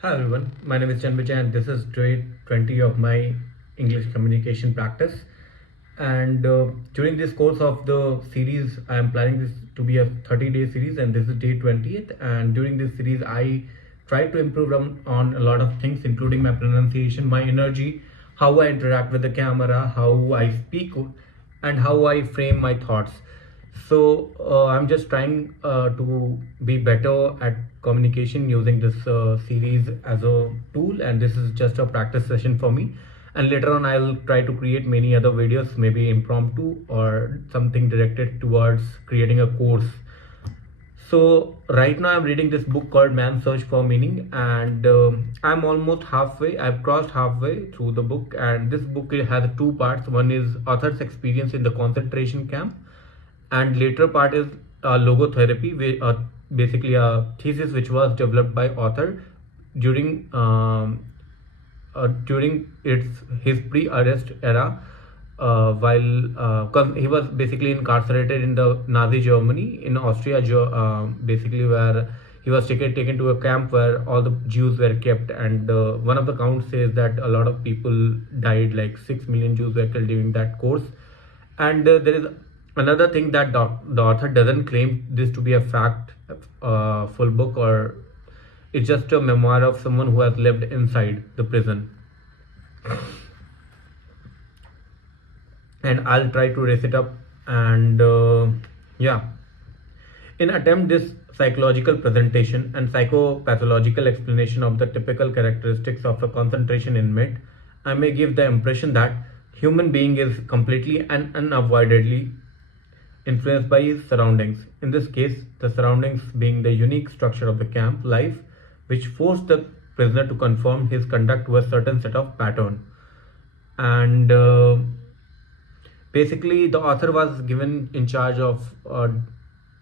Hi everyone, my name is Chanbija and this is day 20 of my English communication practice. And during this course of the series, I am planning this to be a 30-day series, and this is day 20th. And during this series, I try to improve on a lot of things, including my pronunciation, my energy, how I interact with the camera, how I speak, and how I frame my thoughts. So I'm just trying to be better at communication using this series as a tool, and this is just a practice session for me. And later on, I'll try to create many other videos, maybe impromptu or something directed towards creating a course. So right now I'm reading this book called Man's Search for Meaning, and I'm almost halfway. I've crossed halfway through the book, and this book has two parts. One is author's experience in the concentration camp, and later part is logotherapy, basically a thesis which was developed by author during during his pre-arrest era, while he was basically incarcerated in the Nazi Germany in Austria, basically where he was taken to a camp where all the Jews were kept, and one of the counts says that a lot of people died, like 6 million Jews were killed during that course. And there is another thing that the author doesn't claim this to be a fact, full book, or it's just a memoir of someone who has lived inside the prison. And I'll try to raise it up. And yeah, in attempt this psychological presentation and psychopathological explanation of the typical characteristics of a concentration inmate, I may give the impression that human being is completely and unavoidably influenced by his surroundings. In this case, the surroundings being the unique structure of the camp life, which forced the prisoner to conform his conduct to a certain set of pattern. And basically, the author was given in charge of a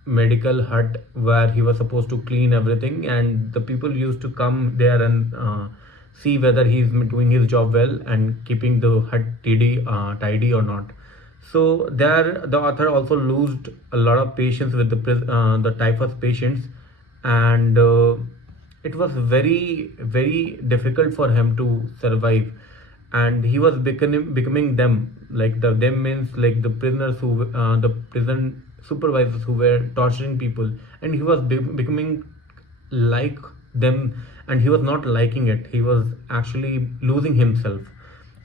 medical hut where he was supposed to clean everything, and the people used to come there and see whether he's doing his job well and keeping the hut tidy or not. So there, the author also lost a lot of patience with the typhus patients, and it was very difficult for him to survive. And he was becoming them, like them means like the prisoners who the prison supervisors who were torturing people, and he was becoming like them, and he was not liking it. He was actually losing himself.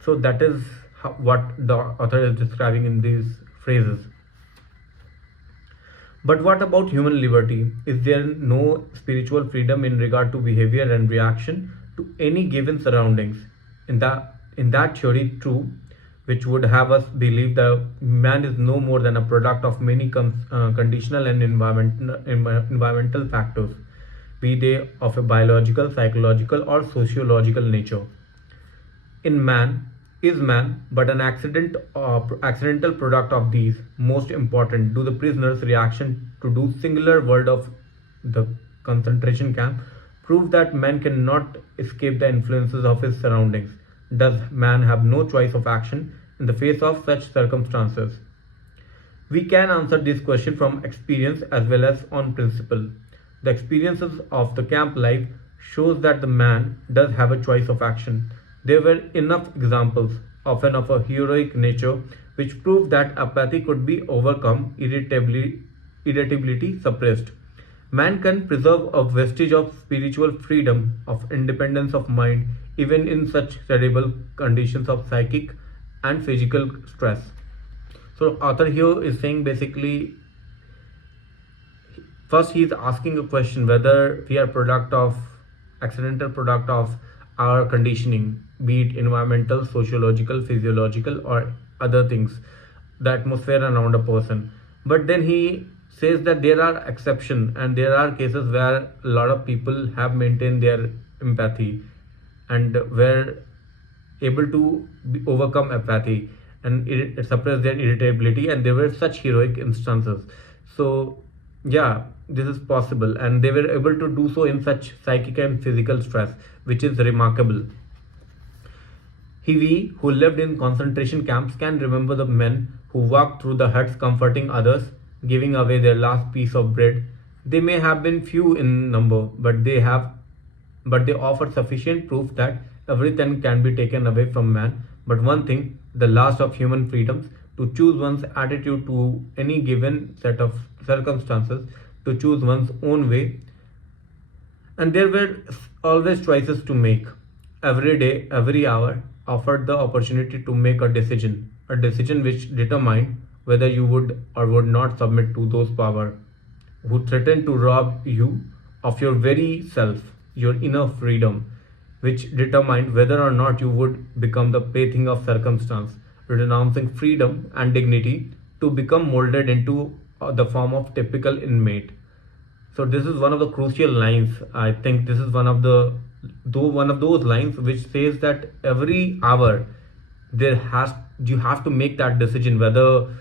So that is what the author is describing in these phrases. But what about human liberty? Is there no spiritual freedom in regard to behavior and reaction to any given surroundings? In that theory, true, which would have us believe that man is no more than a product of many conditional and environmental factors, be they of a biological, psychological, or sociological nature. In man, is man but an accidental product of these? Most important, do the prisoner's reaction to do singular world of the concentration camp prove that man cannot escape the influences of his surroundings? Does man have no choice of action in the face of such circumstances? We can answer this question from experience as well as on principle. The experiences of the camp life shows that the man does have a choice of action. There were enough examples, often of a heroic nature, which prove that apathy could be overcome, irritability suppressed. Man can preserve a vestige of spiritual freedom, of independence of mind, even in such terrible conditions of psychic and physical stress. So, author here is saying basically, first he is asking a question whether we are accidental product of our conditioning, be it environmental, sociological, physiological, or other things, the atmosphere around a person. But then he says that there are exceptions, and there are cases where a lot of people have maintained their empathy and were able to overcome apathy and suppress their irritability, and there were such heroic instances. So yeah, this is possible, and they were able to do so in such psychic and physical stress, which is remarkable. We who lived in concentration camps can remember the men who walked through the huts comforting others, giving away their last piece of bread. They may have been few in number, but they have but they offer sufficient proof that everything can be taken away from man but one thing, the last of human freedoms, to choose one's attitude to any given set of circumstances, to choose one's own way. And there were always choices to make. Every day, every hour offered the opportunity to make a decision which determined whether you would or would not submit to those power who threatened to rob you of your very self, your inner freedom, which determined whether or not you would become the plaything of circumstance, renouncing freedom and dignity to become molded into the form of typical inmate. So this is one of the crucial lines. I think this is one of those lines which says that every hour there has you have to make that decision whether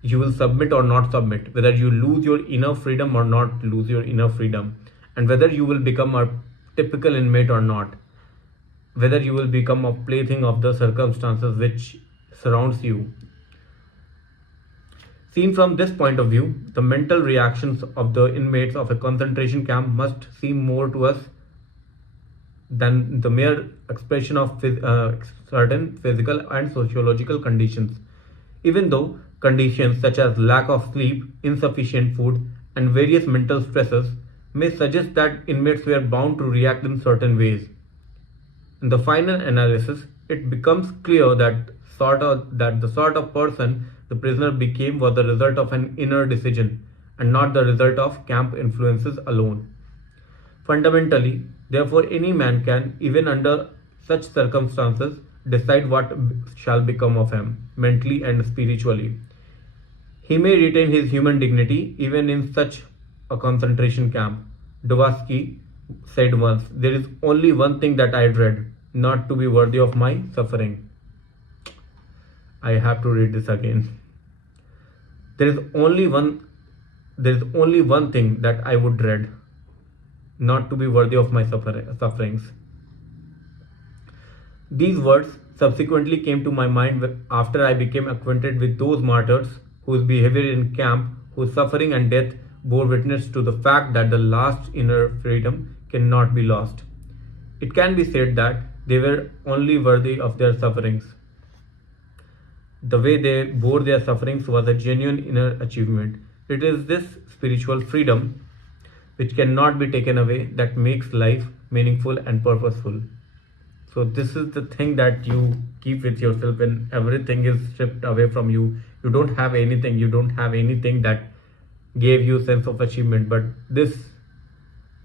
you will submit or not submit, whether you lose your inner freedom or not lose your inner freedom, and whether you will become a typical inmate or not, whether you will become a plaything of the circumstances which surrounds you. Seen from this point of view, the mental reactions of the inmates of a concentration camp must seem more to us than the mere expression of certain physical and sociological conditions. Even though conditions such as lack of sleep, insufficient food, and various mental stresses may suggest that inmates were bound to react in certain ways. In the final analysis, it becomes clear that the sort of person the prisoner became was the result of an inner decision and not the result of camp influences alone. Fundamentally, therefore, any man can, even under such circumstances, decide what shall become of him, mentally and spiritually. He may retain his human dignity even in such a concentration camp. Dostoevsky said once, "There is only one thing that I dread, not to be worthy of my suffering." I have to read this again. There is only one there is only one thing that I would dread, not to be worthy of my sufferings. These words subsequently came to my mind after I became acquainted with those martyrs whose behavior in camp, whose suffering and death bore witness to the fact that the last inner freedom cannot be lost. It can be said that they were only worthy of their sufferings. The way they bore their sufferings was a genuine inner achievement. It is this spiritual freedom which cannot be taken away that makes life meaningful and purposeful. So this is the thing that you keep with yourself when everything is stripped away from you. You don't have anything that gave you sense of achievement, but this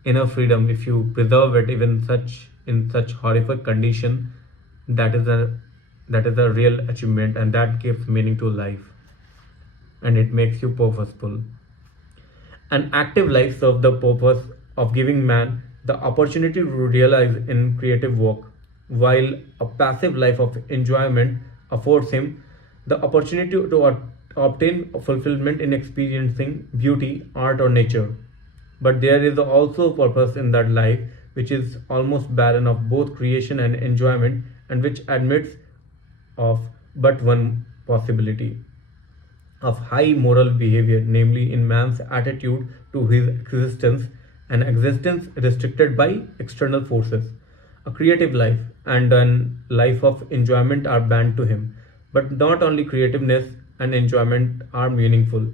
inner freedom, if you preserve it even in such horrific condition, that is a real achievement, and that gives meaning to life, and it makes you purposeful. An active life serves the purpose of giving man the opportunity to realize in creative work, while a passive life of enjoyment affords him the opportunity to obtain fulfillment in experiencing beauty, art, or nature. But there is also purpose in that life which is almost barren of both creation and enjoyment, and which admits of but one possibility of high moral behavior, namely in man's attitude to his existence, an existence restricted by external forces. A creative life and a life of enjoyment are banned to him. But not only creativeness and enjoyment are meaningful.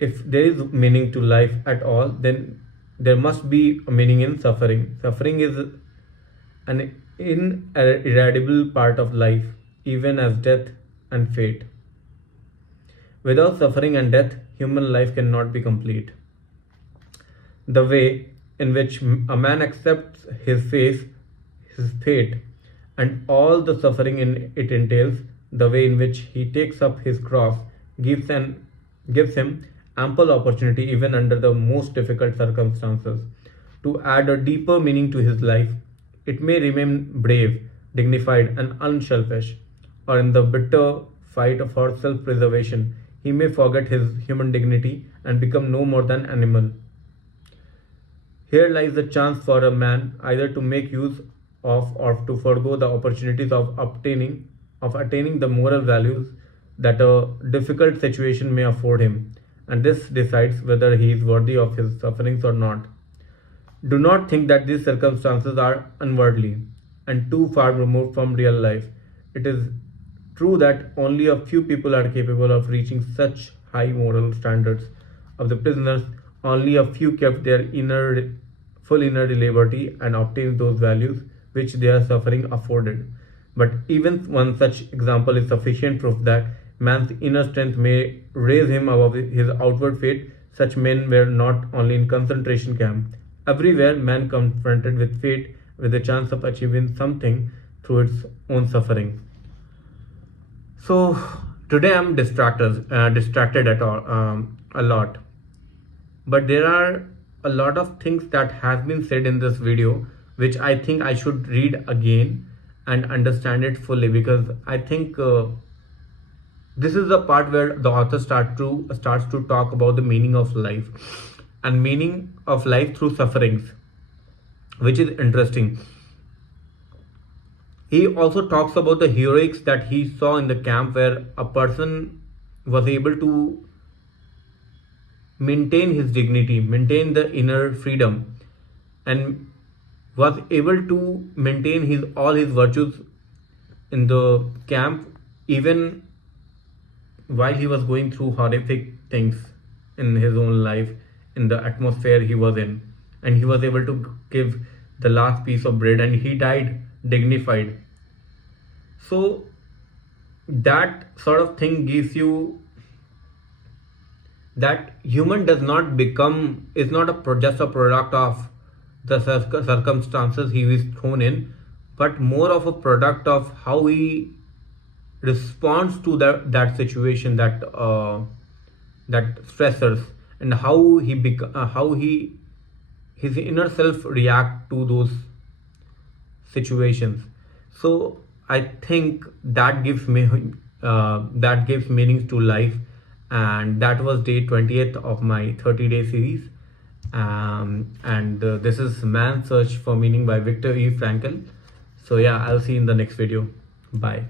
If there is meaning to life at all, then there must be a meaning in suffering. Suffering is an ineradicable part of life, even as death and fate. Without suffering and death, human life cannot be complete. The way in which a man accepts his fate, and all the suffering it entails, the way in which he takes up his cross, gives him ample opportunity, even under the most difficult circumstances, to add a deeper meaning to his life. It may remain brave, dignified, and unselfish, or in the bitter fight for self-preservation, he may forget his human dignity and become no more than animal. Here lies the chance for a man either to make use of or to forego the opportunities of attaining the moral values that a difficult situation may afford him, and this decides whether he is worthy of his sufferings or not. Do not think that these circumstances are unworldly and too far removed from real life. It is true that only a few people are capable of reaching such high moral standards. Of the prisoners, only a few kept their full inner liberty and obtained those values which their suffering afforded. But even one such example is sufficient proof that man's inner strength may raise him above his outward fate. Such men were not only in concentration camp. Everywhere, man confronted with fate with the chance of achieving something through its own suffering. So today I'm distracted at all a lot, but there are a lot of things that has been said in this video which I think I should read again and understand it fully, because I think this is the part where the author starts to talk about the meaning of life and meaning of life through sufferings, which is interesting. He also talks about the heroics that he saw in the camp, where a person was able to maintain his dignity, maintain the inner freedom, and was able to maintain all his virtues in the camp, even while he was going through horrific things in his own life, in the atmosphere he was in. And he was able to give the last piece of bread, and he died dignified. So that sort of thing gives you that human is not just a product of the circumstances he is thrown in, but more of a product of how he responds to that situation, that stressors, and how his inner self react to those situations. So I think that gives meanings to life, and that was day 20th of my 30-day series. And this is Man's Search for Meaning by Viktor E. Frankl. So yeah, I'll see you in the next video. Bye.